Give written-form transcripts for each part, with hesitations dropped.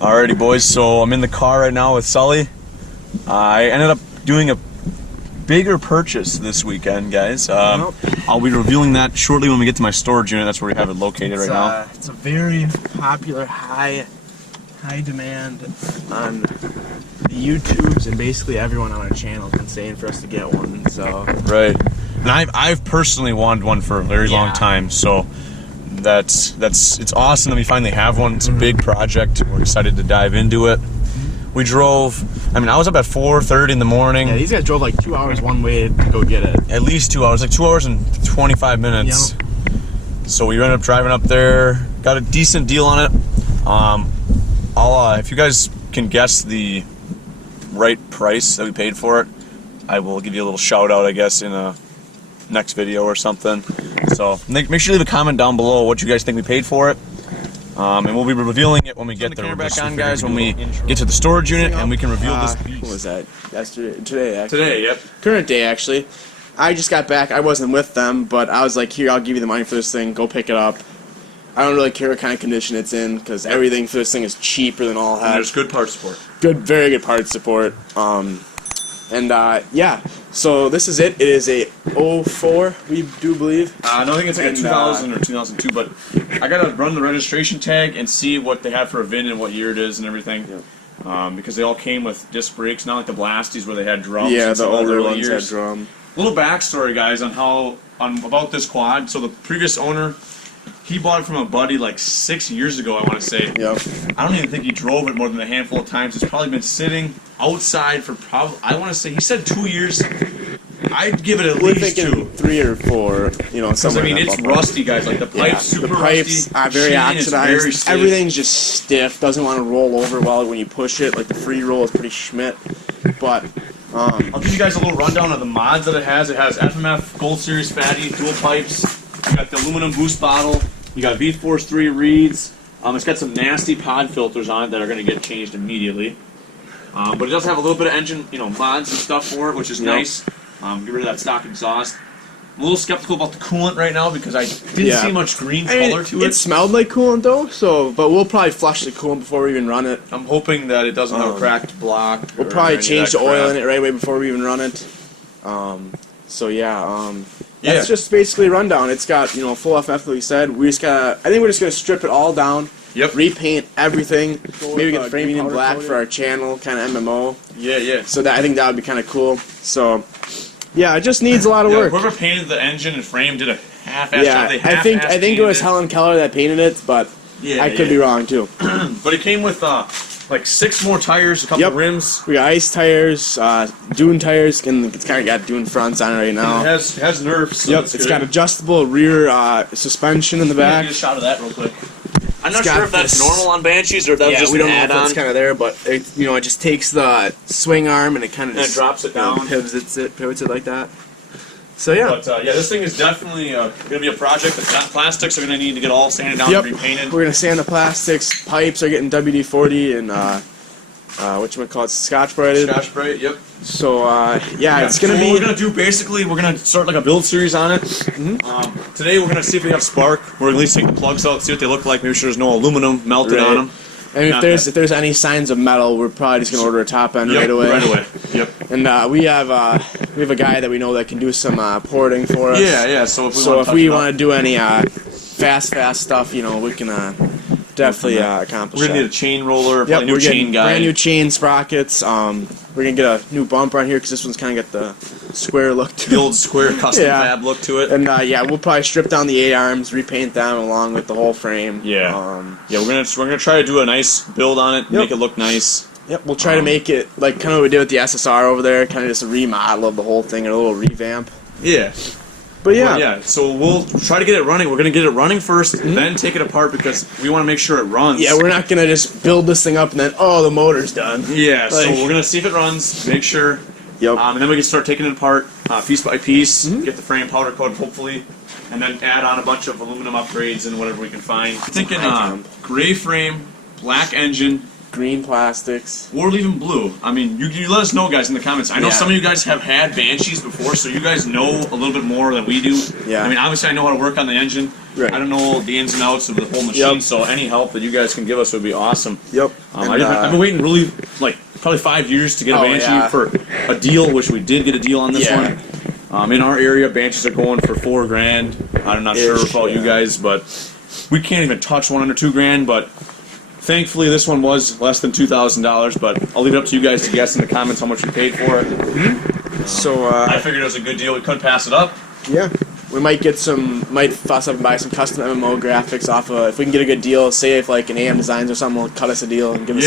Alrighty, boys, so I'm in the car right now with Sully. I ended up doing a bigger purchase this weekend, guys. I'll be revealing that shortly when we get to my storage unit. That's where we have it located right now. It's a very popular, high demand on the YouTubes, and basically everyone on our channel has been saying for us to get one. So right, and I've personally wanted one for a very long time. So it's awesome that we finally have one. It's a big project. We're excited to dive into it. We drove. I mean, I was up at 4:30 in the morning. Yeah, these guys drove like 2 hours one way to go get it. At least 2 hours, like 2 hours and 25 minutes. Yep. So we ended up driving up there. Got a decent deal on it. If you guys can guess the right price that we paid for it, I will give you a little shout out, I guess, in a next video or something. So make sure you leave a comment down below what you guys think we paid for it, and we'll be revealing it when we get there. Back on, guys, when we get to the storage unit and we can reveal this beast. What was that? Today, actually. Today, yep. Current day, actually. I just got back. I wasn't with them, but I was like, here, I'll give you the money for this thing. Go pick it up. I don't really care what kind of condition it's in, because everything for this thing is cheaper than all And there's good part support. Very good part support. Yeah, so this is it. It is a 04, we do believe. No, I think it's like a 2000 or 2002, but I gotta run the registration tag and see what they have for a VIN and what year it is and everything. Yep. Because they all came with disc brakes, not like the Blasties where they had drums. Yeah, the older ones years. had drum. Little backstory, guys, on about this quad. So the previous owner, he bought it from a buddy like 6 years ago, I want to say. Yep. I don't even think he drove it more than a handful of times. It's probably been sitting outside for I want to say, he said 2 years. I'd give it at least 2. 3 or 4, you know, somewhere. I mean, it's rusty, guys. Like the pipes, super rusty. Are very oxidized. Very stiff. Everything's just stiff. Doesn't want to roll over well when you push it. Like the free roll is pretty schmidt. But I'll give you guys a little rundown of the mods that it has. It has FMF Gold Series fatty dual pipes. You got the aluminum boost bottle. You got V-Force 3 reeds. It's got some nasty pod filters on it that are going to get changed immediately. But it does have a little bit of engine, mods and stuff for it, which is nice. Get rid of that stock exhaust. I'm a little skeptical about the coolant right now because I didn't see much green color to it. It smelled like coolant though, but we'll probably flush the coolant before we even run it. I'm hoping that it doesn't have a cracked block. We'll probably change the oil in it right away before we even run it. That's just basically a rundown. It's got full FF like we said. I think we're just gonna strip it all down. Yep. Repaint everything. Maybe get the framing in black for our channel, kind of MMO. Yeah. So I think that would be kind of cool. So, yeah, it just needs a lot of work. Whoever painted the engine and frame did a half-ass job. I think it was Helen Keller that painted it, but I could be wrong too. But it came with like 6 more tires, a couple rims. We got ice tires, dune tires, and it's kind of got dune fronts on it right now. And it has nerfs. So it's got adjustable rear suspension in the back. Get a shot of that real quick. I'm not sure if that's normal on Banshees or if that was just an add-on. Know if it's kind of there, but it just takes the swing arm and it kind of just drops it down, pivots it like that. So yeah. But this thing is definitely going to be a project. The plastics are going to need to get all sanded down and repainted. We're going to sand the plastics. Pipes are getting WD-40 and Scotch-Brite. Scotch-Brite, yep. So it's going to be. What we're going to do basically, we're going to start like a build series on it. Today we're going to see if we have spark. We're going to at least take the plugs out, see what they look like. Make sure there's no aluminum melted on them. And if there's any signs of metal, we're probably just going to order a top end right away. Right away. Yep. And we have a guy that we know that can do some porting for us. Yeah. So if we want to do any fast stuff, we can definitely accomplish. We're gonna need a chain roller, a new chain guide, brand new chain sprockets. We're gonna get a new bumper on here because this one's kind of got the square look to it. The old square custom fab look to it. And we'll probably strip down the A-arms, repaint them along with the whole frame. Yeah. We're gonna try to do a nice build on it, make it look nice. Yep. We'll try to make it like kind of what we did with the SSR over there, kind of just a remodel of the whole thing, and a little revamp. Yeah. But so we'll try to get it running. We're going to get it running first, then take it apart because we want to make sure it runs. Yeah, we're not going to just build this thing up and then, the motor's done. Yeah, so we're going to see if it runs, make sure. Yep. And then we can start taking it apart piece by piece, get the frame powder coated hopefully, and then add on a bunch of aluminum upgrades and whatever we can find. I'm thinking gray frame, black engine, green plastics. Or leaving blue. I mean, you let us know, guys, in the comments. I know some of you guys have had Banshees before, so you guys know a little bit more than we do. Yeah. I mean, obviously I know how to work on the engine. Right. I don't know the ins and outs of the whole machine, so any help that you guys can give us would be awesome. Yep. I've been waiting really, like, probably 5 years to get a Banshee for a deal. Wish we did get a deal on this one. In our area, Banshees are going for $4 grand. I'm not sure about you guys, but we can't even touch one under $2 grand, but thankfully this one was less than $2,000, but I'll leave it up to you guys to guess in the comments how much you paid for it. So I figured it was a good deal. We couldn't pass it up. Yeah. We might get might fuss up and buy some custom MMO graphics off of, if we can get a good deal, say if like an AM Designs or something will cut us a deal and give us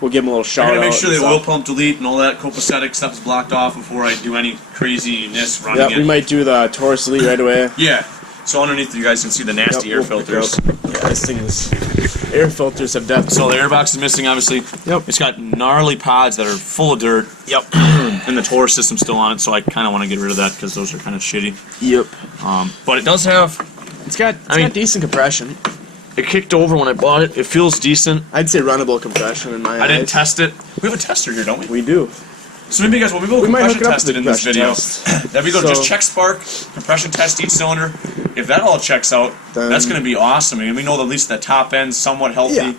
we'll give them a little shout out. I'm going to make sure the oil pump delete and all that copacetic stuff is blocked off before I do any craziness running it. We might do the Taurus delete right away. Yeah. So underneath you guys can see the nasty air filters. Yeah, this thing is, air filters have definitely. So the airbox is missing, obviously. Yep. It's got gnarly pods that are full of dirt. Yep. And the Taurus system's still on it, so I kind of want to get rid of that because those are kind of shitty. Yep. But it does have. It's got decent compression. It kicked over when I bought it. It feels decent. I'd say runnable compression in my eyes. I didn't test it. We have a tester here, don't we? We do. So maybe guys, we'll compression test it in this video. That'd be good. So, just check spark, compression test each cylinder. If that all checks out, that's going to be awesome. I mean, we know that at least the top end's somewhat healthy. Yeah.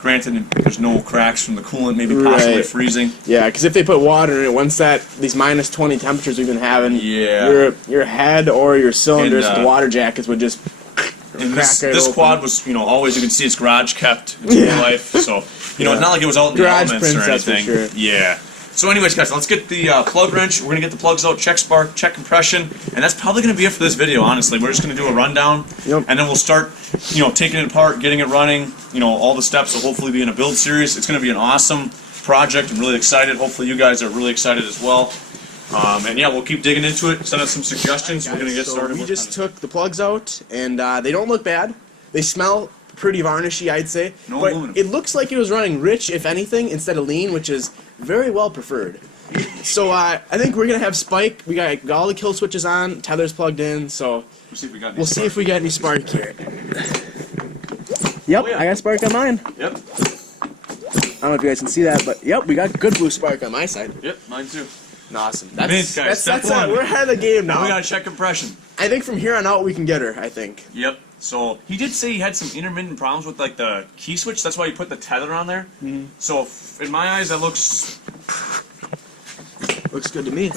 Granted, there's no cracks from the coolant, maybe possibly freezing. Yeah, because if they put water in it, once these minus 20 temperatures we've been having, your head or your cylinders, the water jackets would just crack this quad was, always, you can see it's garage kept its whole life. So, it's not like it was out in the elements or anything. For sure. Yeah. So anyways, guys, let's get the plug wrench. We're going to get the plugs out, check spark, check compression, and that's probably going to be it for this video, honestly. We're just going to do a rundown, and then we'll start, taking it apart, getting it running, all the steps will hopefully be in a build series. It's going to be an awesome project. I'm really excited. Hopefully you guys are really excited as well. And yeah, we'll keep digging into it, send us some suggestions. We're going to get started. We just took the plugs out, and they don't look bad. They smell pretty varnishy, I'd say. No but aluminum. It looks like it was running rich, if anything, instead of lean, which is very well preferred. So I think we're gonna have Spike. We got all the kill switches on, tether's plugged in. So we'll see if we got any spark here. Yep, I got spark on mine. Yep. I don't know if you guys can see that, but yep, we got good blue spark on my side. Yep, mine too. Awesome. That's we're ahead of the game now. We gotta check compression. I think from here on out we can get her. I think. Yep. So he did say he had some intermittent problems with like the key switch. That's why he put the tether on there. So in my eyes, that looks good to me.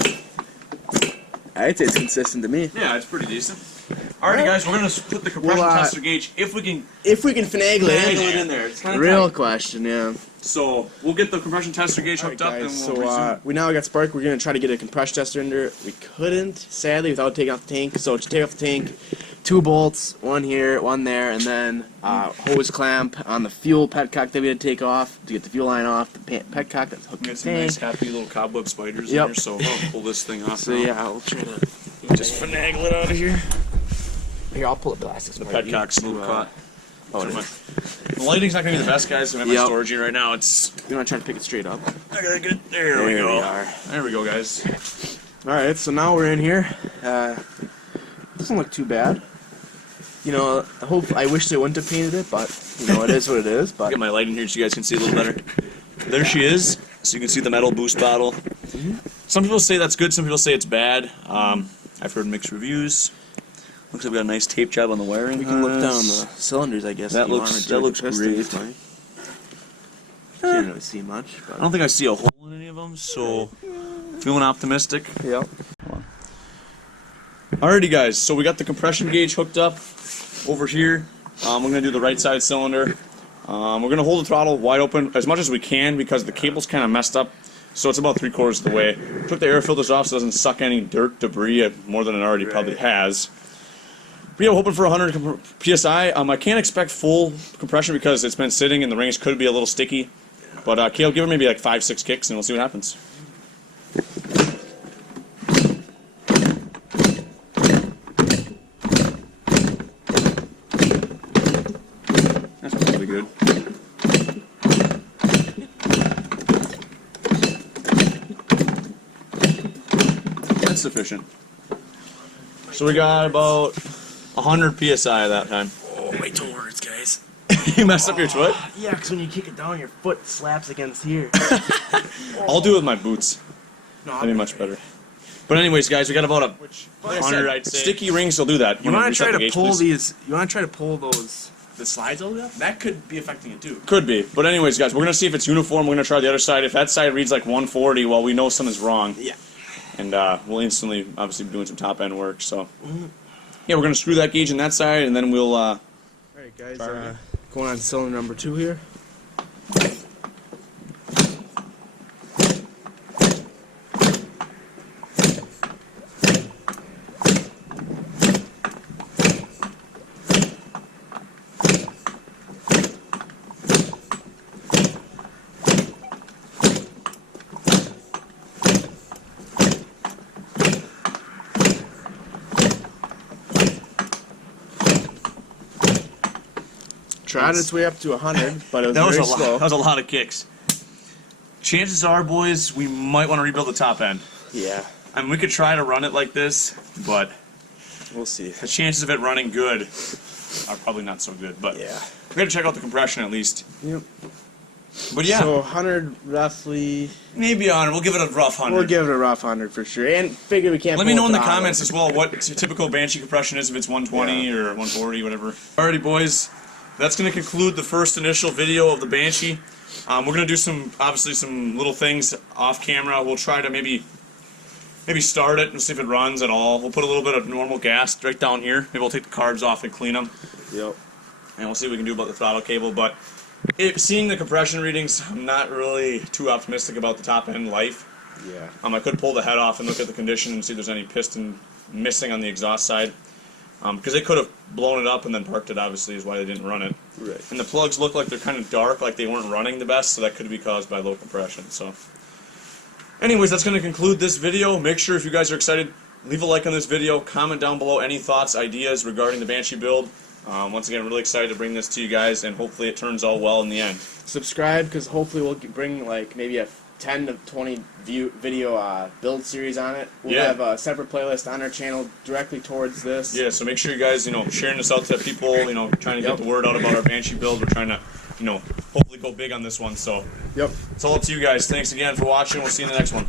I'd say it's consistent to me. Yeah, it's pretty decent. Alrighty, guys, we're gonna put the compression tester gauge if we can finagle it in there. It's kind of real tight. question, yeah. So we'll get the compression tester gauge hooked up, and we'll resume. We now got spark. We're gonna try to get a compression tester in there. We couldn't, sadly, without taking off the tank. So just take off the tank. 2 bolts, one here, one there, and then hose clamp on the fuel petcock that we had to take off to get the fuel line off. The petcock that's hooked to the tank. Some nice happy little cobweb spiders in here, so I'll pull this thing off. So yeah, I'll try to just finagle it out of here. Here, I'll pull the plastics. The petcock's a little caught. Oh, the lighting's not gonna be the best, guys. I'm at my storage unit right now. It's. You wanna try to pick it straight up? I gotta get it. There we go. There we go, guys. All right, so now we're in here. Doesn't look too bad. I wish they wouldn't have painted it, but it is what it is. But get my light in here so you guys can see a little better. There she is. So you can see the metal boost bottle. Some people say that's good. Some people say it's bad. I've heard mixed reviews. Looks like we got a nice tape job on the wiring. We can look down the cylinders, I guess. That looks great. Can't really see much. But I don't think I see a hole in any of them, so feeling optimistic. Yep. Alrighty, guys. So we got the compression gauge hooked up over here. We're gonna do the right side cylinder. We're gonna hold the throttle wide open as much as we can because the cable's kind of messed up. So it's about 3/4 of the way. Took the air filters off so it doesn't suck any dirt, debris, more than it already probably has. But yeah, we're hoping for 100 PSI. I can't expect full compression because it's been sitting and the rings could be a little sticky. But Kale, give her maybe like 5-6 kicks and we'll see what happens. That's probably good. That's sufficient. So we got about 100 PSI that time. Oh, wait till words, guys. You messed up your foot? Yeah, because when you kick it down, your foot slaps against here. I'll do it with my boots. No, That'd be much better. But anyways, guys, we got about 100, I'd say. Sticky rings will do that. You want to try to gauge, pull please? these? You want to try to pull the slides over there? That could be affecting it too. Could be. But anyways, guys, we're going to see if it's uniform. We're going to try the other side. If that side reads like 140, well, we know something's wrong. Yeah. And we'll instantly, obviously, be doing some top-end work. So, yeah, we're going to screw that gauge in that side, and then we'll... All right, guys, going on cylinder number 2 here. Tried its way up to 100, but it was very slow. That was a lot of kicks. Chances are, boys, we might want to rebuild the top end. Yeah. I mean, we could try to run it like this, but we'll see. the chances of it running good are probably not so good. But yeah, we got to check out the compression at least. Yep. But yeah, so 100 roughly. Maybe 100. We'll give it a rough 100. We'll give it a rough 100 for sure. And figure we can't. Let me know in the comments as well what typical Banshee compression is, if it's 120 or 140, whatever. Alrighty, boys. That's going to conclude the first initial video of the Banshee. We're going to do obviously some little things off camera. We'll try to maybe start it and see if it runs at all. We'll put a little bit of normal gas right down here. Maybe we'll take the carbs off and clean them. Yep. And we'll see what we can do about the throttle cable. But seeing the compression readings, I'm not really too optimistic about the top end life. Yeah. I could pull the head off and look at the condition and see if there's any piston missing on the exhaust side. Because they could have blown it up and then parked it, obviously, is why they didn't run it. Right. And the plugs look like they're kind of dark, like they weren't running the best, so that could be caused by low compression. So, anyways, that's going to conclude this video. Make sure if you guys are excited, leave a like on this video. Comment down below any thoughts, ideas regarding the Banshee build. Once again, really excited to bring this to you guys, and hopefully it turns out well in the end. Subscribe, because hopefully we'll bring like maybe a 10 to 20 video build series on it. We'll have a separate playlist on our channel directly towards this. Yeah, so make sure you guys, sharing this out to people, trying to get the word out about our Banshee build. We're trying to, hopefully go big on this one. So, it's all up to you guys. Thanks again for watching. We'll see you in the next one.